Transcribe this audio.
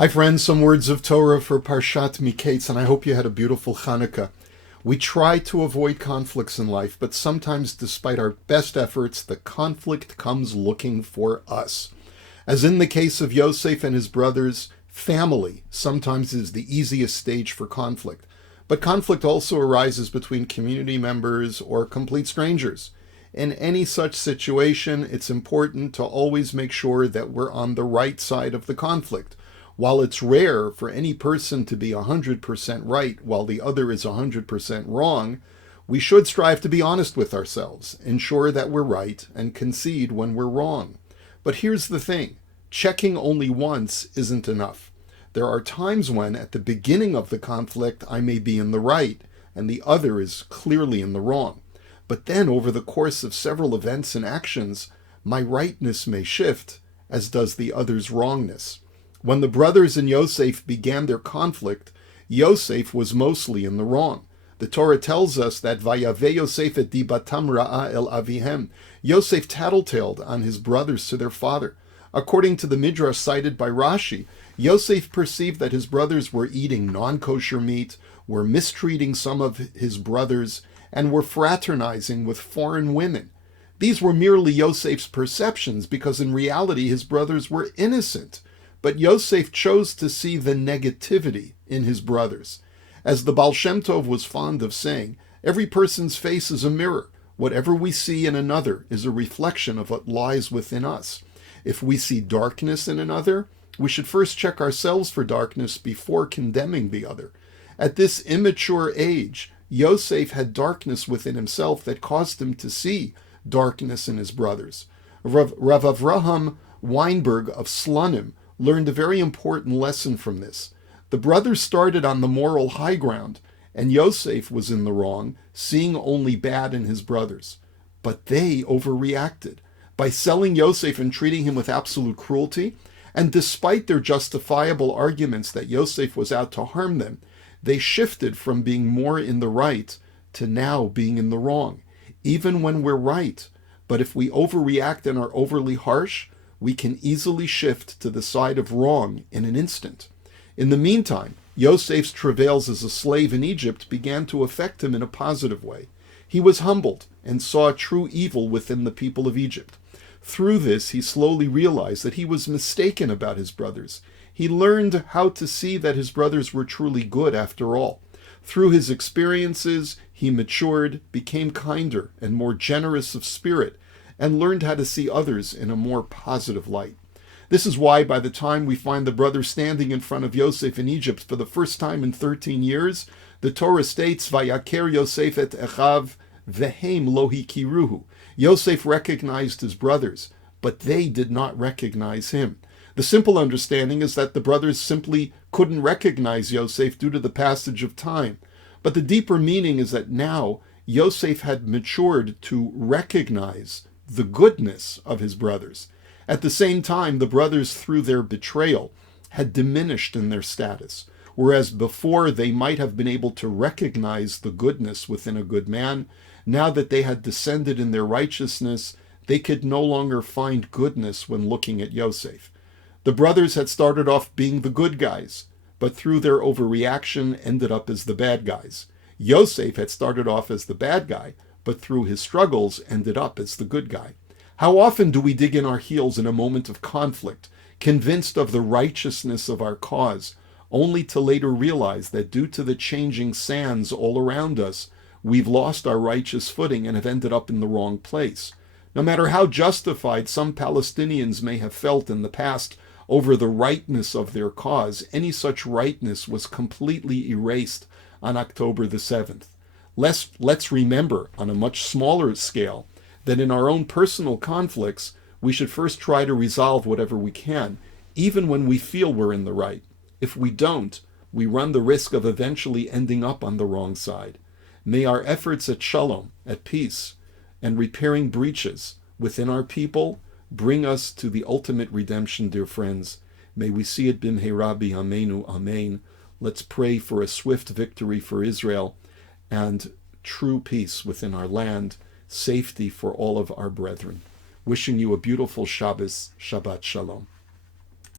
Hi friends, some words of Torah for Parshat Miketz, and I hope you had a beautiful Hanukkah. We try to avoid conflicts in life, but sometimes despite our best efforts, the conflict comes looking for us. As in the case of Yosef and his brothers, family sometimes is the easiest stage for conflict. But conflict also arises between community members or complete strangers. In any such situation, it's important to always make sure that we're on the right side of the conflict. While it's rare for any person to be 100% right while the other is 100% wrong, we should strive to be honest with ourselves, ensure that we're right, and concede when we're wrong. But here's the thing, checking only once isn't enough. There are times when, at the beginning of the conflict, I may be in the right, and the other is clearly in the wrong. But then, over the course of several events and actions, my rightness may shift, as does the other's wrongness. When the brothers and Yosef began their conflict, Yosef was mostly in the wrong. The Torah tells us that Vayave Yosef et dibatam ra'a el avihem. Yosef tattletaled on his brothers to their father. According to the Midrash cited by Rashi, Yosef perceived that his brothers were eating non-kosher meat, were mistreating some of his brothers, and were fraternizing with foreign women. These were merely Yosef's perceptions because in reality his brothers were innocent. But Yosef chose to see the negativity in his brothers. As the Baal Shem Tov was fond of saying, every person's face is a mirror. Whatever we see in another is a reflection of what lies within us. If we see darkness in another, we should first check ourselves for darkness before condemning the other. At this immature age, Yosef had darkness within himself that caused him to see darkness in his brothers. Rav Avraham Weinberg of Slonim learned a very important lesson from this. The brothers started on the moral high ground, and Yosef was in the wrong, seeing only bad in his brothers. But they overreacted by selling Yosef and treating him with absolute cruelty, and despite their justifiable arguments that Yosef was out to harm them, they shifted from being more in the right to now being in the wrong, even when we're right. But if we overreact and are overly harsh, we can easily shift to the side of wrong in an instant. In the meantime, Yosef's travails as a slave in Egypt began to affect him in a positive way. He was humbled and saw true evil within the people of Egypt. Through this, he slowly realized that he was mistaken about his brothers. He learned how to see that his brothers were truly good after all. Through his experiences, he matured, became kinder and more generous of spirit, and learned how to see others in a more positive light. This is why by the time we find the brothers standing in front of Yosef in Egypt for the first time in 13 years, the Torah states, Vayaker Yosef et echav vehem lo hikiruhu. Yosef recognized his brothers, but they did not recognize him. The simple understanding is that the brothers simply couldn't recognize Yosef due to the passage of time. But the deeper meaning is that now Yosef had matured to recognize the goodness of his brothers. At the same time, the brothers, through their betrayal, had diminished in their status, whereas before they might have been able to recognize the goodness within a good man. Now that they had descended in their righteousness, they could no longer find goodness when looking at Yosef. The brothers had started off being the good guys, but through their overreaction ended up as the bad guys. Yosef had started off as the bad guy, but through his struggles ended up as the good guy. How often do we dig in our heels in a moment of conflict, convinced of the righteousness of our cause, only to later realize that due to the changing sands all around us, we've lost our righteous footing and have ended up in the wrong place. No matter how justified some Palestinians may have felt in the past over the rightness of their cause, any such rightness was completely erased on October the 7th. Let's remember, on a much smaller scale, that in our own personal conflicts, we should first try to resolve whatever we can, even when we feel we're in the right. If we don't, we run the risk of eventually ending up on the wrong side. May our efforts at shalom, at peace, and repairing breaches within our people bring us to the ultimate redemption, dear friends. May we see it b'mheira b'yameinu, amen. Let's pray for a swift victory for Israel and true peace within our land, safety for all of our brethren. Wishing you a beautiful Shabbos, Shabbat Shalom.